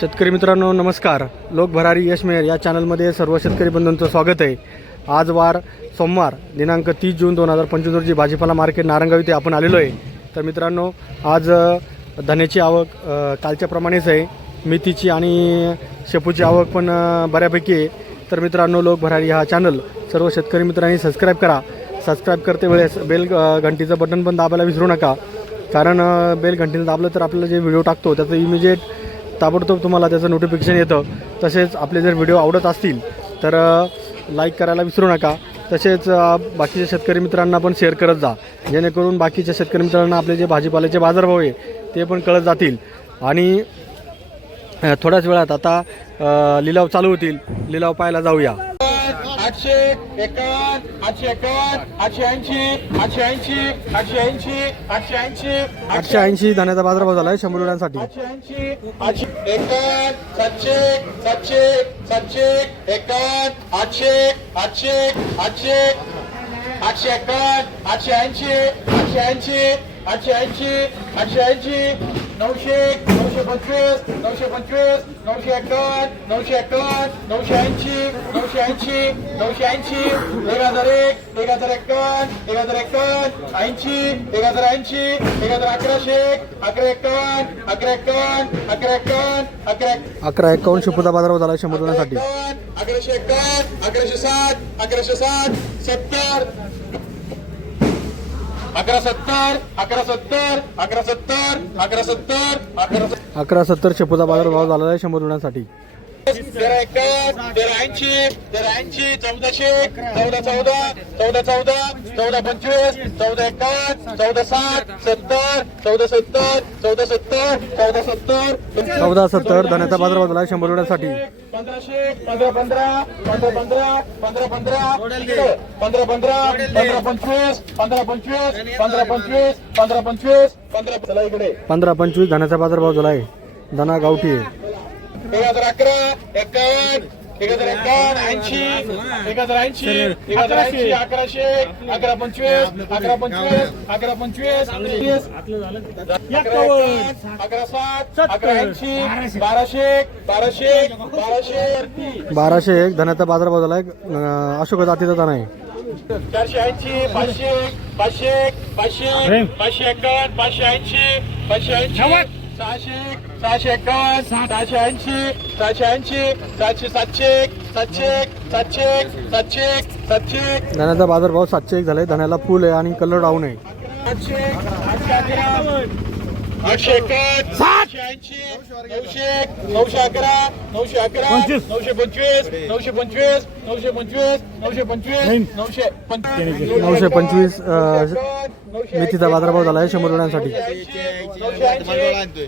शेतकरी मित्रांनो नमस्कार. लोक भरारी यशमेर या चॅनलमध्ये सर्व शेतकरी बंधूंचं स्वागत आहे. आज वार सोमवार दिनांक तीस जून दोन हजार पंचवीस रोजी भाजीपाला मार्केट नारंगाव इथे आपण आलेलो आहे. तर मित्रांनो आज अ, धान्याची आवक कालच्याप्रमाणेच आहे. मेथीची आणि शेपूची आवक पण बऱ्यापैकी आहे. तर मित्रांनो लोक भरारी हा चॅनल सर्व शेतकरी मित्रांनी सबस्क्राईब करा. सबस्क्राईब करते वेळेस बेल घंटीचं बटन पण दाबायला विसरू नका. कारण बेल घंटीनं दाबलं तर आपल्याला जे व्हिडिओ टाकतो त्याचं इमिजिएट ताबडतोब तुम्हाला त्याचं नोटिफिकेशन येतं. तसेच आपले जर व्हिडिओ आवडत असतील तर लाईक करायला विसरू नका. तसेच बाकीच्या शेतकरी मित्रांना पण शेअर करत जा. जेणेकरून बाकीच्या शेतकरी मित्रांना आपले जे भाजीपाल्याचे बाजारभाव आहे ते पण कळत जातील. आणि थोड्याच वेळात आता लिलाव चालू होतील. लिलाव पाहायला जाऊया. आठशे एकावन्न आठशे एकावन्न आठशे ऐंशी आठशे ऐंशी आठशे ऐंशी आठशे ऐंशी आठशे ऐंशी धान्याचा बाजारभाव झाला आहे शंभर रुपयांसाठी. आठशे ऐंशी आठशे एकावन्न सातशे सातशे सातशे एकावन्न आठशे आठशे आठशे आठशे एकावन्न आठशे ऐंशी आठशे ऐंशी आठशे ऐंशी आठशे ऐंशी नऊशे नऊशे पंचवीस नऊशे पंचवीस नऊशे एकावन्न नऊशे एकावन्न नऊशे ऐंशी नऊशे ऐंशी नऊशे ऐंशी एक हजार एक एक हजार एकावन्न एक हजार एकावन्न ऐंशी एक हजार ऐंशी एक हजार अकराशे अकरा एकावन्न अकरा एकावन्न अकरा एकावन्न अकरा अकरा एकावन्न शेपूचा बाजारभाव झाला शंभर एकावन्न अकराशे एकावन्न अकराशे साठ अकराशे साठ सत्तर अकरा सत्तर अकरा सत्तर अकरा सत्तर अकरा सत्तर अकरा सत्तर. शेपूचा बाजार भाव झाला आहे शंभर रुपयांसाठी. तेरा एकावन्न तेरा ऐंशी तेरा ऐंशी चौदाशे चौदा चौदा चौदा चौदा चौदा पंचवीस चौदा एकावन्न चौदा साठ सत्तर चौदा सत्तर चौदा सत्तर चौदा सत्तर चौदा सत्तर धान्याचा बाजार बदला आहे शंभर रुपयासाठी पंधराशे पंधरा पंधरा पंधरा पंधरा पंधरा पंधरा पंधरा पंधरा पंधरा पंचवीस पंधरा पंचवीस पंधरा पंचवीस पंधरा पंचवीस पंधरा इकडे पंधरा पंचवीस धान्याचा बाजारभाव झाला आहे धना गावठी. आहे एक हजार अकरा एकावन्न एक हजार एकावन्न ऐंशी एक हजार ऐंशी एक हजार ऐंशी अकराशे अकरा पंचवीस अकरा पंचवीस अकरा पंचवीस अकरा साठ अकरा ऐंशी बाराशे. बाराशे बाराशे बाराशे एक. धन्याचा बाजारभाव झाला आहे अं, अशोक जातीचा धना आहे. चारशे ऐंशी पाचशे पाचशे पाचशे पाचशे एकावन्न पाचशे ऐंशी पाचशे ऐंशी. सहाशे सहाशे एकावन्न सहाशे ऐंशी सहाशे ऐंशी सातशे सातशे सातशे सातशे सातशे सातशे धन्याचा बाजारभाव सातशे एक झाला आहे धन्याला फुल आहे आणि कलर डाऊन आहे. आठशे आठशे अकरा आठशे एकावन्न सातशे ऐंशी नऊशे नऊशे अकरा नऊशे अकरा नऊशे पंचवीस नऊशे पंचवीस नऊशे पंचवीस नऊशे पंचवीस नऊशे पंचवीस नऊशे पंचवीस मेथीचा बाजारभाव झाला आहे शंभर रुपयांसाठी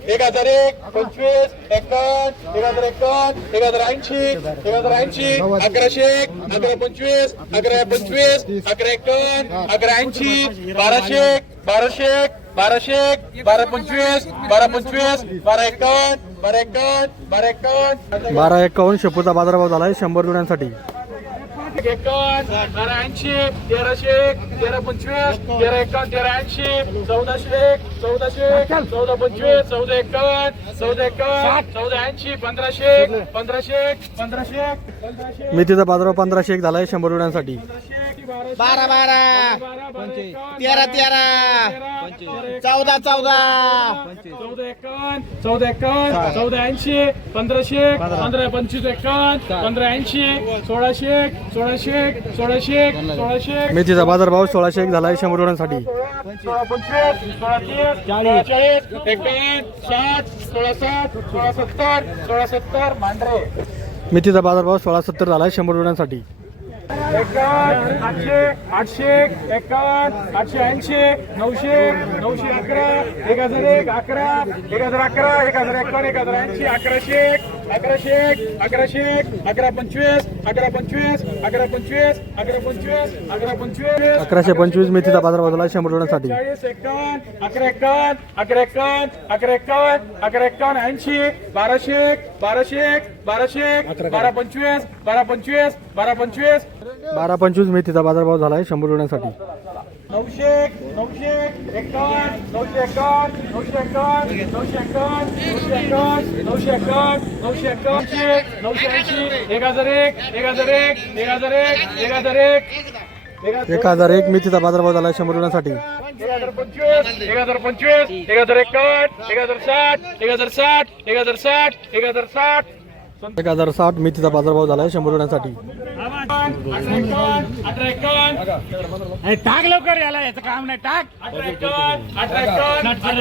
एक हजार एक पंचवीस एकावन्न एक हजार एकावन्न एक हजार ऐंशी एक हजार ऐंशी अकराशे एक अकरा पंचवीस अकरा पंचवीस अकरा एकावन्न अकरा ऐंशी बाराशे एक बाराशे एक बाराशे एक बारा पंचवीस बारा पंचवीस बारा एकावन्न बारा एकावन्न बारा एकावन्न बारा एकावन्न शेपूचा बाजारभाव झाला आहे शंभर रुपयांसाठी एकावन्न बारा ऐंशी तेराशे एक तेरा पंचवीस तेरा एकावन्न तेरा ऐंशी चौदाशे एक चौदाशे एक चौदा पंचवीस चौदा एकावन्न चौदा एकावन्न चौदा ऐंशी पंधराशे एक पंधराशे एक पंधराशे एक पंधराशे मेथीचा बाजारभाव पंधराशे एक झाला आहे शंभर रुपयांसाठी. बारा बारा तेरा तेरा चौदा चौदा चौदा एकावन्न चौदा एकावन्न चौदा ऐंशी पंधराशे एक पंधरा पंचवीस एकावन्न पंधरा ऐंशी सोळाशे एक सोळाशे एक सोळाशे एक सोळाशे एक मेथीचा बाजारभाव सोळाशे एक झाला आहे शंभर रुपयांसाठी सोळा पंचवीस सोळा तीस सोळा चाळीस साठ सोळा साठ सोळा सत्तर सोळा सत्तर मांढरे मेथीचा बाजारभाव सोळा सत्तर झाला आहे शंभर रुपयांसाठी एकावन्न आठशे आठशे एकावन्न आठशे ऐंशी नऊशे नऊशे अकरा एक हजार एक अकरा एक हजार अकरा एक हजार एकावन्न एक हजार ऐंशी अकराशे एक अकराशे एक अकराशे एक अकरा पंचवीस अकरा पंचवीस अकरा पंचवीस अकरा पंचवीस अकरा पंचवीस अकराशे पंचवीस मेथीचा झाला आहे शंभर रुपयांसाठी चाळीस एकावन्न अकरा एकावन्न अकरा एकावन्न अकरा एकावन्न अकरा एकावन्न ऐंशी बाराशे एक बाराशे एक बाराशे एक बारा पंचवीस बारा पंचवीस बारा पंचवीस बारा पंचवीस मेथीचा बाजारभाव झाला आहे शंभर रुपयांसाठी नऊशे नऊशे एकावन्न नऊशे एकावन्न नऊशे एकावन्न नऊशे एकावन्न नऊशे एकावन्न नऊशे एकावन्न नऊशे ऐंशी एक हजार एक एक हजार एक एक हजार एक एक हजार एक एक एक हजार एक मेथीचा बाजारभाव झाला आहे शंभर रुपयांसाठी एक हजार पंचवीस एक हजार पंचवीस एक हजार एकावन्न एक हजार साठ एक हजार साठ एक हजार साठ एक हजार साठ एक हजार साठ मेथीचा बाजारभाव झाला आहे शंभर रुपयांसाठी. टाक लवकर याला याचं काम नाही टाक. अठरा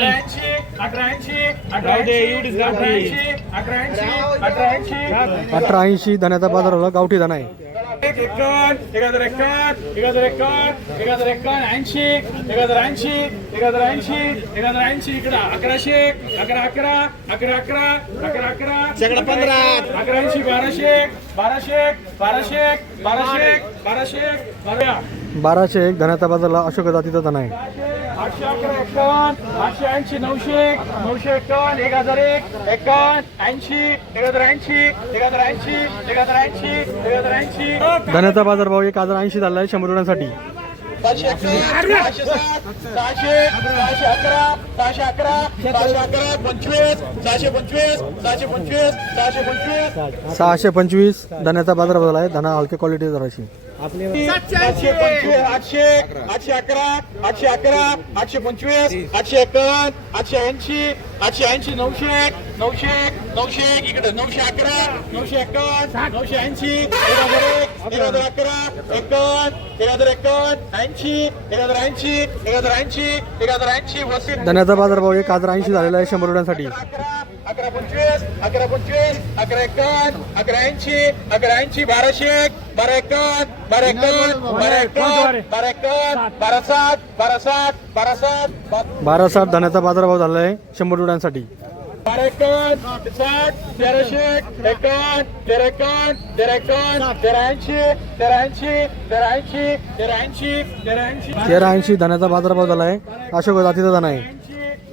ऐंशी अठरा ऐंशी अठरा ऐंशी अठरा ऐंशी अठरा ऐंशी अठरा ऐंशी अठरा ऐंशी धन्याचा बाजारभाव गावठी धना आहे. एक एकावन्न एक हजार एकावन्न एक हजार एकावन्न एक हजार एकावन्न ऐंशी एक हजार ऐंशी एक हजार ऐंशी एक हजार ऐंशी इकडं अकराशे अकरा अकरा अकरा अकरा अकरा अकरा पंधरा. अकरा ऐंशी बाराशे बाराशे बाराशे बाराशे बाराशे बारा बाराशे एक धन्याचा बाजारला अशोक जातीचा धना आहे. आठशे अकरा एकावन्न आठशे ऐंशी नऊशे नऊशे एकावन्न एक हजार एक एकावन्न ऐंशी एक हजार ऐंशी एक हजार ऐंशी एक हजार ऐंशी एक हजार ऐंशी. धन्याचा बाजारभाव एक हजार ऐंशी झाला आहे शंभर रुपयांसाठी. सहाशे सहाशे सात सहाशे सहाशे अकरा सहाशे अकरा सहाशे अकरा पंचवीस सहाशे पंचवीस सहाशे पंचवीस सहाशे पंचवीस. सहाशे पंचवीस धन्याचा बाजारभाव झाला आहे. धना हलके क्वालिटी जराशी. आठशे पंचवीस आठशे आठशे अकरा आठशे अकरा आठशे पंचवीस आठशे एकावन्न आठशे ऐंशी आठशे ऐंशी नऊशे नऊशे नऊशे एक इकडे नऊशे अकरा नऊशे एकावन्न नऊशे ऐंशी एक हजार एक एक हजार अकरा एकावन्न एक हजार एकावन्न ऐंशी एक हजार ऐंशी एक हजार ऐंशी एक हजार ऐंशी वसील धन्याचा बाजारभाव एक हजार ऐंशी झालेला आहे शंभर रुपयांसाठी. अकरा पंचवीस अकरा पंचवीस अकरा एकावन्न अकरा ऐंशी अकरा ऐंशी बाराशे एक बारा एकावन्न बारा एकावन्न बारा एकावन्न बारा एकावन्न बारा सात बारा सात बारा सात बारा साठ धन्याचा बाजारभाव झाला आहे शंभर रुपयांसाठी बारा एकावन्न साठ तेराशे एकावन्न तेरा एकावन्न तेरा एकावन्न तेरा ऐंशी तेरा ऐंशी तेरा ऐंशी तेरा ऐंशी तेरा ऐंशी. तेरा ऐंशी धन्याचा बाजारभाव झाला आहे अशोक जातीचा धना आहे.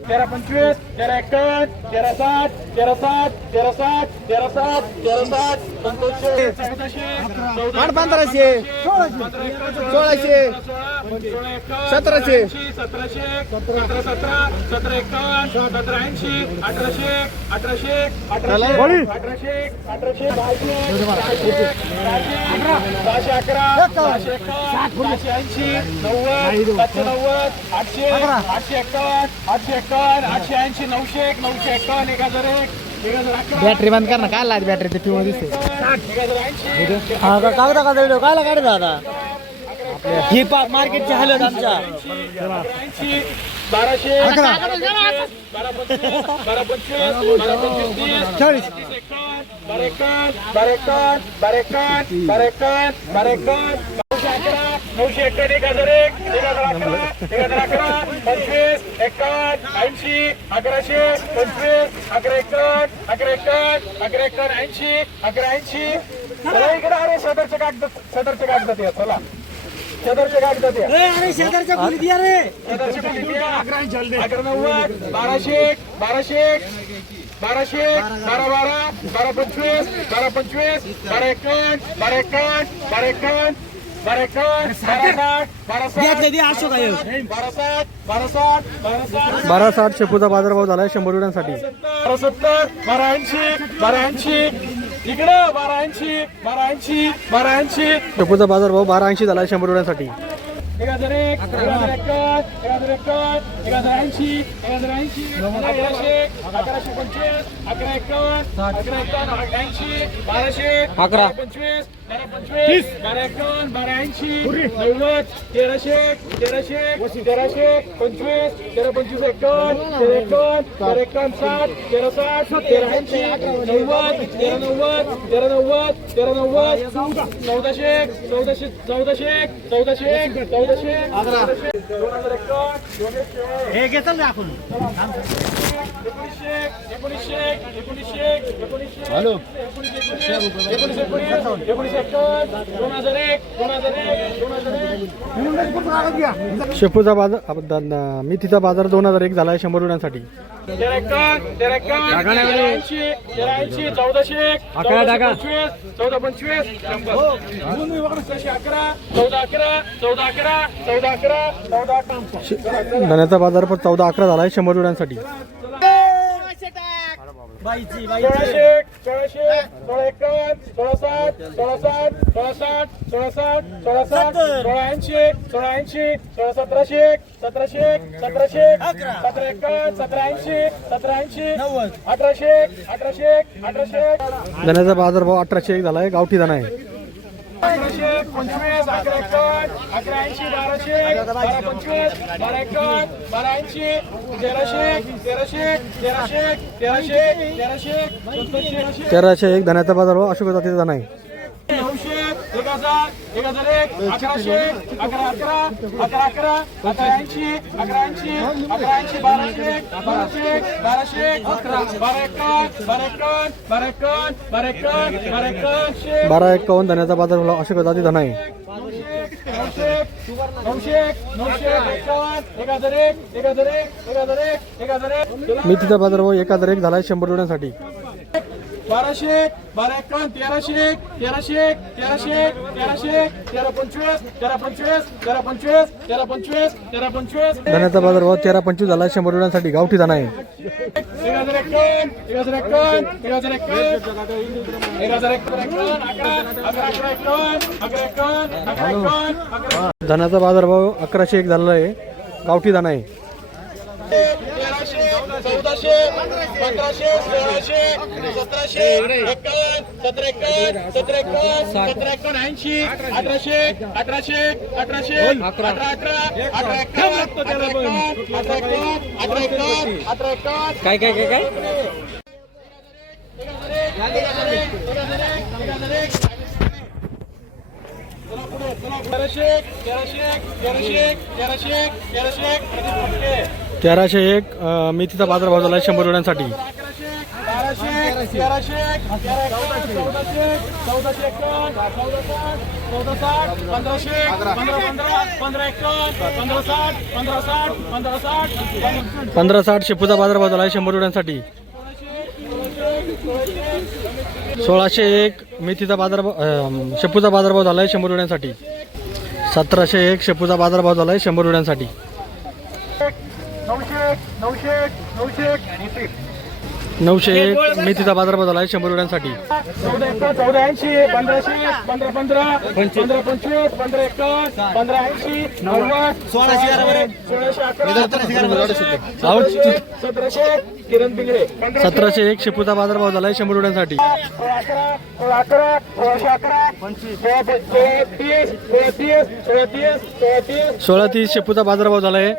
तेरा पंचवीस तेरा एकावन्न तेरा साठ तेरा साठ तेरा साठ तेरा साठ तेरा साठ पंचवीसशे चौदाशे आठ पंधराशे सोळाशे सतराशे सतराशे सतरा सतरा सतरा एकावन्न सतरा ऐंशी अठराशे अठराशे अठराशे अठराशे अठराशे सहाशे अकरा सहाशे एकावन्न सहाशे ऐंशी नव्वद सातशे नव्वद आठशे आठशे एकावन्न आठशे आठशे ऐंशी नऊशे एक नऊशे एकावन्न एक हजार एक एक हजार अकरा बॅटरी बंद कर ना काय लाद बॅटरी ते टीव्ही दिसते एक हजार ऐंशी कागदा का व्हिडिओ काय काढत आता ही मार्केटची हालत आमच्या ऐंशी बाराशे बारा पंचवीस बारा पंचवीस बारा पंचवीस तीस चाळीस तीस एकावन्न बारा एकावन्न बारा एकावन्न बारा एकावन्न बारा एकावन्न बारा एकावन्न नऊशे एकावन्न एक हजार एक एक हजार अकरा एक हजार अकरा पंचवीस एकावन्न ऐंशी अकराशे पंचवीस अकरा एकावन्न अकरा एकावन्न अकरा एकावन्न ऐंशी अकरा ऐंशी. चला इकडे अरे सदरचे कागद सदरचे कागद या चला. सदरचे कागद या शेजारच्या खोलीत या रे. सदरचे कागद या. अकरा नव्वद बाराशे एक, बाराशे एक, बाराशे एक, बारा बारा बारा पंचवीस बारा पंचवीस बारा एकावन्न बारा एकावन्न बारा एकावन्न बारा साठ शेपूचा बाजारभाव झाला आहे. शंभर रुपयांसाठी बारा सत्तर बारा ऐंशी बारा ऐंशी इकडं बारा ऐंशी बारा ऐंशी बारा ऐंशी शेपूचा बाजारभाव बारा ऐंशी झाला आहे शंभर रुपयांसाठी. एक हजार एक एक हजार एकावन्न एक हजार एक हजार ऐंशी एक हजार ऐंशी अकराशे अकराशे पंचवीस अकरा एकावन्न अकरा एकावन्न ऐंशी बाराशे अकरा. पंचवीस बारा पंचवीस बारा एकावन्न बारा ऐंशी नव्वद तेराशे तेराशे तेराशे पंचवीस तेरा पंचवीस एकावन्न तेरा एकावन्न तेरा एकावन्न साठ तेरा साठ तेरा ऐंशी नव्वद तेरा नव्वद तेरा नव्वद तेरा नव्वद चौदाशे चौदाशे चौदाशे चौदाशे हे घेतो आपण एक शेपूचा बाजार मेथीचा बाजार दोन हजार एक झाला आहे शंभर रुपयांसाठी. चौदाशे पंचवीस चौदा पंचवीस अकरा चौदा अकरा चौदा अकरा चौदा अकरा चौदा अकरा शे- धण्याचा बाजार पण चौदा अकरा झाला आहे शंभर रुपयांसाठी बाईची बाईची सोळाशे सोळाशे सोळा एकावन्न सोळा साठ सोळा साठ सोळा साठ सोळा साठ सोळा साठ सोळा ऐंशी सोळा ऐंशी सोळा सतराशे सतराशे सतराशे सतरा एकावन्न सतरा ऐंशी सतरा ऐंशी नव्वद. अठराशे अठराशे अठराशे धण्याचा बाजार भाव अठराशे एक झाला आहे गावठी धणा आहे. अकराशे पंचवीस अकरा एकावन्न अकरा ऐंशी बाराशे बारा पंचवीस बारा एकावन्न बारा ऐंशी तेराशे तेराशे तेराशे तेराशे तेराशे तेराशे एक धण्याचा बाजार अशोक जातीचा नाही. एक हजार एक हजार एक अकराशे अकरा अकरा अकरा अकरा अकरा ऐंशी अकरा ऐंशी अकरा ऐंशी बाराशे बाराशे बाराशे अकरा बारा एकावन्न बारा एकावन्न बारा एकावन्न बारा एकावन्न बारा एकावन्न धण्याचा बाजार भाव अशोक जाती धणा आहे नऊशे नऊशे नऊशे एकावन्न एक हजार एक एक हजार एक एक हजार एक एक हजार एक मेथीचा बाजार भाव एक हजार एक झाला आहे शंभर रुपयांसाठी बाराशे बारा एकावन्न तेराशे तेराशे तेराशे तेराशे तेरा पंचवीस तेरा पंचवीस तेरा पंचवीस तेरा पंचवीस तेरा पंचवीस धण्याचा बाजार भाव तेरा पंचवीस झाला शंभर रुपयांसाठी गावठी धणा आहे. एक हजार एकावन्न एक हजार एकावन्न एक हजार एकावन्न एक हजार एकावन्न अकरा अकरा एकावन्न अकरा एकावन्न अकरा एकावन्न अकरा धण्याचा बाजार भाव अकराशे एक झालेला आहे. गावठी धणा आहे. तेराशे चौदाशे पंधराशे सोळाशे सतराशे एकावन्न सतरा एकावन्न सतरा सतरा एकावन्न ऐंशी अठराशे अठराशे अठराशे अकरा अठरा एकावन्न अठरा एकावन्न अठरा अठरा एकावन्न अठरा एकावन्न काय काय काय काय? तेराशे तेराशे तेराशे तेराशे तेराशे तेराशे एक मेथीचा बाजार भाव झाला आहे शंभर रुपयांसाठी पंधरा साठ शेपूचा बाजार भाव झाला आहे शंभर रुपयांसाठी सोळाशे एक मेथीचा बाजार शेपूचा बाजार भाव झाला आहे शंभर रुपयांसाठी सतराशे एक शेपूचा बाजार भाव झाला आहे शंभर रुपयांसाठी नऊशे नऊशे नऊशे नऊशे एक मेथीचा बाजार भाव झाला आहे शंभर रुपयांसाठी चौदा एका चौदा ऐंशी पंधराशे पंधरा पंधरा पंधरा पंचवीस पंधरा एकावन्न पंधरा ऐंशी नव्वद सोळाशे अकरा बरं. सोळाशे अकरा पंधराशे, आहो, सतराशे किरण एक शेपूचा बाजार भाव झाला आहे शंभर रुपयांसाठी सोळा अकरा सोळा अकरा सोळाशे अकरा पंचवीस सोळा प- सोळा तीस शेपूचा बाजारभाव झाला आहे.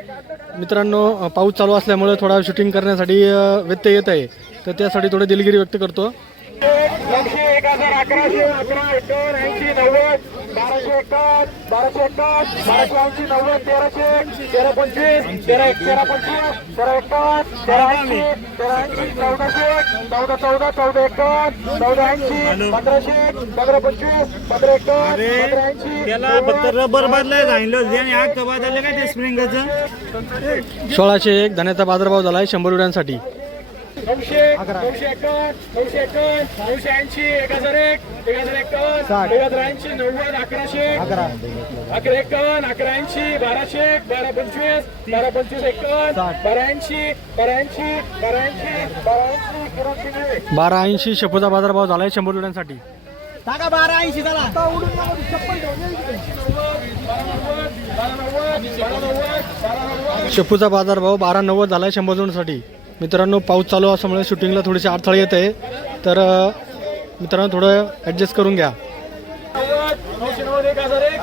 मित्रांनो पाऊस चालू असल्यामुळे थोडा शूटिंग करण्यासाठी व्यत्यय येत आहे. तर त्यासाठी थोडी दिलगिरी व्यक्त करतो. एक हजार अकराशे अकरा ऐंशी नव्वद बाराशे बाराशे एकावन्न बाराशे ऐंशी नव्वद तेराशे तेरा पंचवीस तेरा एक तेरा पंचवीस तेरा एकावन्न तेरा ऐंशी तेरा ऐंशी चौदाशे चौदा चौदा चौदा ऐंशी पंधराशे पंधरा पंचवीस पंधरा एकावन्न पंधरा ऐंशी त्याला फक्त रबर काय ते स्प्रिंगचं? सोळाशे एक धण्याचा बाजारभाव झाला आहे शंभर रुपयांसाठी. नऊशे नऊशे एकावन्न नऊशे एकावन्न नऊशे ऐंशी एक हजार एक एक हजार एकावन्न एक हजार ऐंशी नव्वद अकराशे अकरा एकावन्न अकरा ऐंशी बाराशे बारा पंचवीस बारा पंचवीस एकावन्न बारा ऐंशी बारा ऐंशी बारा ऐंशी बारा ऐंशी बारा ऐंशी शेपूचा बाजारभाव झाला आहे शंभर रुपयांसाठी टाका बारा ऐंशी झाला शेपूचा बाजारभाव बारा नव्वद झाला आहे शंभर रुपयांसाठी मित्रांनो पाऊस चालू असल्यामुळे शूटिंगला थोडीशी अडथळे येत आहे. तर मित्रांनो थोडं ॲडजस्ट करून घ्या.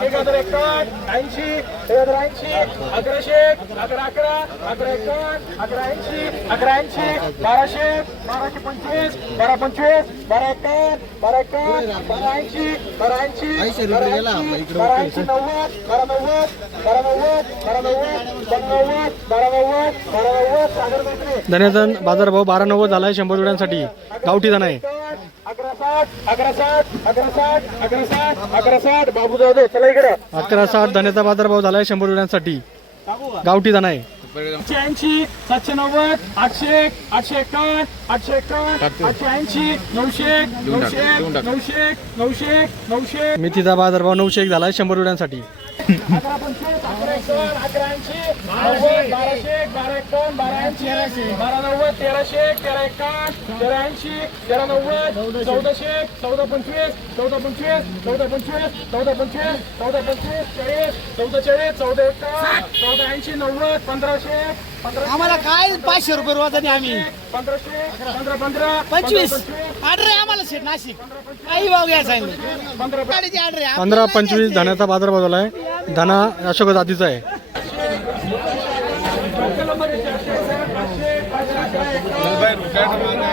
एक हजार एकावन्न ऐंशी एक हजार ऐंशी अकराशे अकरा अकरा अकरा एकावन्न अकरा ऐंशी अकरा ऐंशी बाराशे बाराशे पंचवीस बारा पंचवीस बारा एकावन्न बारा एकावन्न बारा ऐंशी बारा ऐंशी बारा ऐंशी नव्वद बारा नव्वद बारा नव्वद बारा नव्वद बारा नव्वद बारा नव्वद बारा नव्वद सागर मेत्रे. धन्याचा बाजारभाव बारा नव्वद झाला आहे शंभर रुपयांसाठी गावठी धणा आहे. साठ अकरा साठ अकरा साठ अकरा साठ अकरा साठ बाबू जाऊ दे चला इकडे. अकरा साठ धान्याचा बाजारभाव झालाय शंभर रुपयांसाठी. गावठी दाणा आहे. आठशे ऐंशी सातशे नव्वद आठशे एक आठशे एकावन्न आठशे एकावन्न आठशे ऐंशी नऊशे एक, नऊशे एक, नऊशे एक, नऊशे एक, नऊशे एक, मेथीचा बाजारभाव नऊशे एक झालाय शंभर रुपयांसाठी. अकरा पंचवीस अकरा एकावन्न अकरा ऐंशी नव्वद बाराशे बारा एकोण बारा ऐंशी बारा नव्वद तेराशे एक, तेरा एकावन्न तेरा ऐंशी तेरा नव्वद चौदाशे चौदा पंचवीस चौदा पंचवीस चौदा पंचवीस चौदा पंचवीस चौदा पंचवीस चाळीस चौदा चाळीस चौदा एकावन्न चौदा ऐंशी नव्वद पंधराशे आम्हाला काय पाचशे रुपये रोज आणि आम्ही पंचवीस आडरे आम्हाला शेट नाशिक काही भाव घ्या सांगितले पंधरा पंचवीस धान्याचा बाजार बदल आहे धना अशोक जातीचा आहे मोबाईल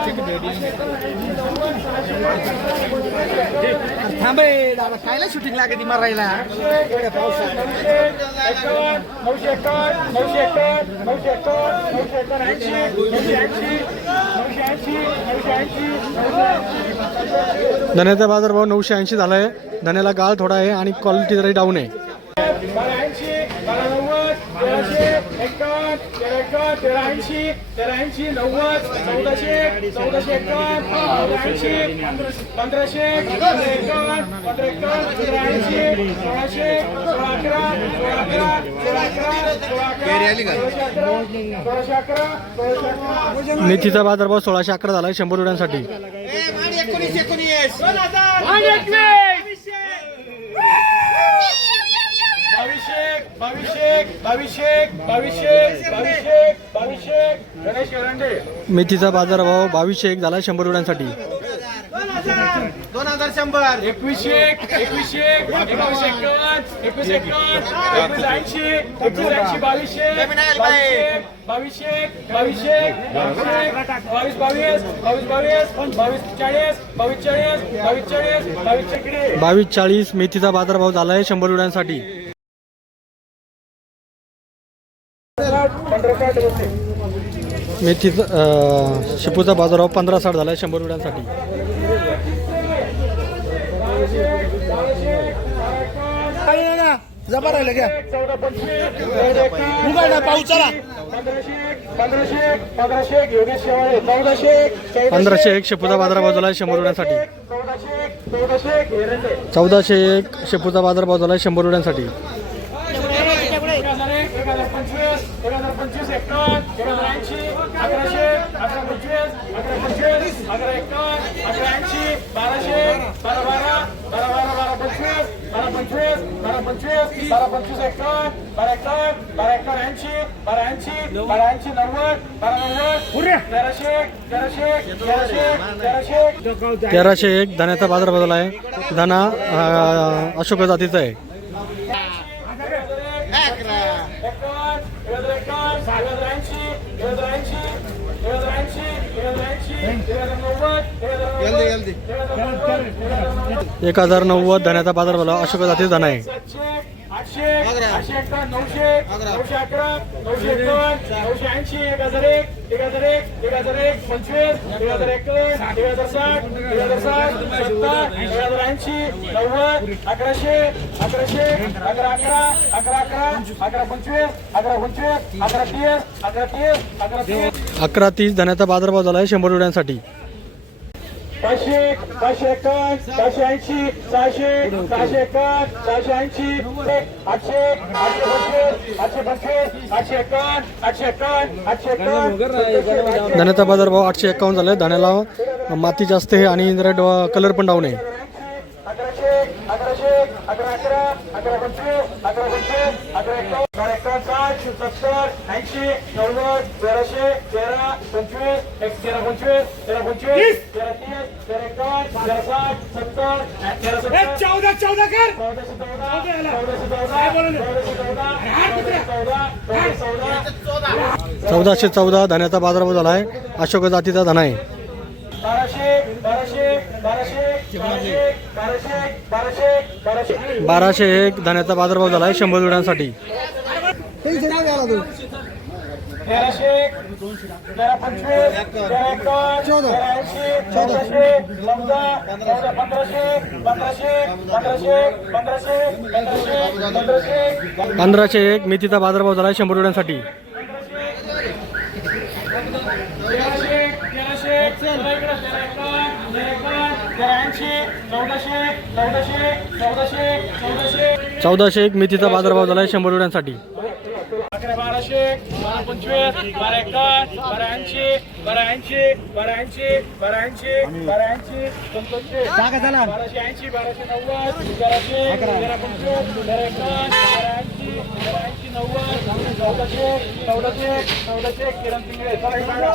धन्याचा बाजार भाव नऊशे ऐंशी झाला आहे धन्याला गाळ थोडा आहे आणि क्वालिटी जरी डाऊन आहे. नव्वद चौदाशे चौदाशे एकावन्न पंधराशे पंधरा एकावन्न पंधरा एकावन्न पंधरा ऐंशी सोळाशे सोळा अकरा सोळा अकरा सोळा अकरा सोळा अकरा सोळाशे अकरा सोळाशे अकरा सोळाशे अकरा. मेथीचा बाजारभाव सोळाशे अकरा झालाय शंभर रुपयांसाठी. एकोणीस एकोणीस बावीसशे बावीसशे बावीसशे बावीसशे गणेश एरंडे मेथीचा बाजारभाव बावीसशे एक झालाय शंभर रुपयांसाठी दोन हजार. शंभर. एकवीसशे एकवीसशे एकवीस एकावन्न एकवीस एकवीस ऐंशी एकवीस ऐंशी बावीसशे बावीसशे बावीसशे बावीसशे बावीस बावीस बावीस बावीस बावीस चाळीस बावीस चाळीस बावीस चाळीस बावीस चाळीस मेथीचा बाजारभाव झालाय शंभर रुपयांसाठी मेथीचा शेपूचा बाजारभाव पंधरा साठ झाला आहे शंभर रुपयांसाठी राहिलं पंधराशे एक शेपूचा बाजार बाजूला आहे शंभर रुपयांसाठी चौदाशे एक शेपूचा बाजार बाजूला आहे शंभर रुपयांसाठी बारा पंचवीस एकावन्न बारा एकावन्न बारा एकावन्न ऐंशी बारा ऐंशी बारा ऐंशी नव्वद बारा नव्वद. तेराशे तेराशे तेराशे तेराशे तेराशे एक धान्याचा बाजारभाव झालाय धाना अं, अशोक जातीचा आहे. एक हजार नव्वद धान्याचा बाजारभाव अशोक जातीचा धाना आहे. आठशे आठशे एकावन्न नऊशे नऊशे अकरा नऊशे एकावन्न नऊशे ऐंशी एक हजार एक एक हजार एक एक हजार एक पंचवीस एक हजार एकावन्न एक हजार साठ एक हजार साठ सत्तर एक हजार ऐंशी नव्वद अकराशे अकराशे अकरा अकरा अकरा अकरा अकरा पंचवीस अकरा पंचवीस अकरा तीस अकरा तीस अकरा तीस. अकरा तीस धान्याचा बाजारभाव झालाय शंभर रुपयांसाठी पाचशे पाचशे एकावन्न सहाशे ऐंशी सहाशे सहाशे एकावन्न सहाशे ऐंशी आठशे आठशे पंचवीस आठशे पंचवीस आठशे एकावन्न आठशे एकावन्न आठशे एकावन्न धान्याचा बाजारभाव आठशे एकावन्न झालाय. धान्याला माती जास्त आहे आणि कलर पण डाऊन आहे. अकराशे अकराशे अकरा अकरा. अकरा पंचवीस अकरा पंचवीस अकरा एकावन्न बारा एकावन्न साठ सत्तर ऐंशी नव्वद तेराशे तेरा पंचवीस एक तेरा पंचवीस तेरा पंचवीस तेरा तीस तेरा एकावन्न तेरा साठ सत्तर तेरा सत्तर. चौदा चौदा कर! चौदाशे चौदा चौदाशे चौदा चौदाशे चौदा चौदाशे चौदा चौदाशे चौदा चौदाशे चौदा धान्याचा बाजारभाव झालाय अशोक जातीचा धाना आहे. बाराशे बाराशे बाराशे बाराशे एक धान्याचा बाजारभाव झाला आहे शंभर जुड्यांसाठी. पंधराशे एक मेथीचा बाजारभाव झाला आहे शंभर जोड्यांसाठी. ऐंशी चौदाशे चौदाशे चौदाशे चौदाशे. चौदाशे एक मेथीचा बाजारभाव झाला आहे शंभर रुपयांसाठी. अकरा बाराशे बारा पंचवीस बारा एकावन्न बारा ऐंशी बारा ऐंशी बारा ऐंशी बारा ऐंशी बारा ऐंशी बाराशे ऐंशी बाराशे नव्वद तेराशे तेरा पंचवीस तेरा एकावन्न बारा ऐंशी बारा ऐंशी नव्वद चौदाशे चौदाशे चौदाशे किरण.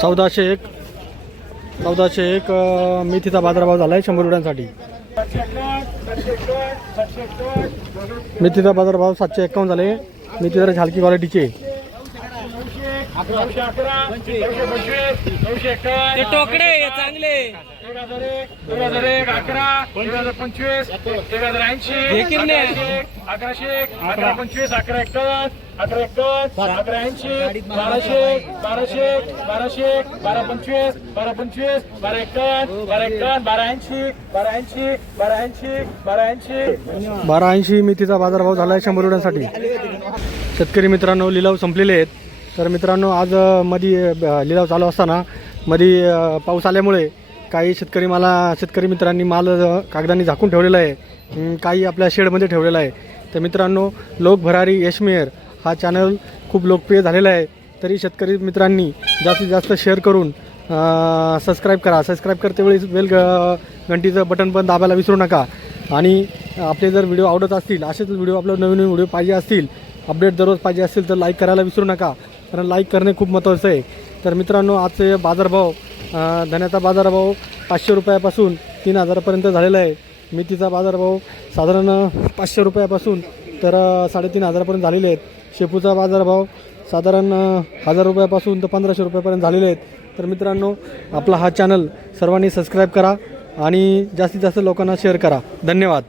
चौदाशे एक. चौदाशे एक मेथीचा बाजारभाव झाला आहे शंभर रुपयांसाठी. मेथीचा बाजारभाव सातशे एक्कावन्न झाले. मेथी जरा झालकी क्वालिटीचे नऊशे अकरा नऊशे पंचवीस नऊशे एकावन्न टोकडे चांगले. एक हजार एक एक हजार एक अकरा एक हजार पंचवीस एक हजार ऐंशी. अकराशे अकराशे अकरा पंचवीस अकरा एकावन्न अकरा एकावन्न अकरा ऐंशी बाराशे बाराशे बाराशे बारा पंचवीस बारा पंचवीस बारा एकावन्न बारा एकावन्न बारा ऐंशी बारा ऐंशी बारा ऐंशी बारा ऐंशी. बारा ऐंशी मेथीचा बाजारभाव झाला आहे शंभर रुपयांसाठी. शेतकरी मित्रांनो लिलाव संपलेले आहेत. तर मित्रांनो आज मध्ये लिलाव चालू असताना मध्ये पाऊस आल्यामुळे काही शेतकरी मला शेतकरी मित्रांनी माल कागदांनी झाकून ठेवलेला आहे. काही आपल्या शेडमध्ये ठेवलेला आहे. तर मित्रांनो लोक भरारी हा चॅनल खूप लोकप्रिय झालेला आहे. तरी शेतकरी मित्रांनी जास्तीत जास्त शेअर करून सबस्क्राईब करा. सबस्क्राईब करतेवेळी वेल ग- घंटीचं बटन पण दाबायला विसरू नका. आणि आपले जर व्हिडिओ आवडत असतील असेच व्हिडिओ आपलं नवीन नवीन व्हिडिओ पाहिजे असतील अपडेट दररोज पाहिजे असतील तर लाईक करायला विसरू नका. कारण लाईक करणे खूप महत्त्वाचं आहे. तर मित्रांनो आजचे बाजारभाव धन्याचा बाजारभाव पाचशे रुपयापासून तीन हजारापर्यंत झालेला आहे. मेथीचा बाजारभाव साधारण पाचशे रुपयापासून तर साडेतीन हजारापर्यंत झालेले आहेत. शेपूचा बाजारभाव साधारण हजार रुपयापासून तर पंधराशे रुपयापर्यंत झालेले आहेत. तर मित्रांनो आपला हा चॅनल सर्वांनी सबस्क्राईब करा आणि जास्तीत जास्त लोकांना शेअर करा. धन्यवाद.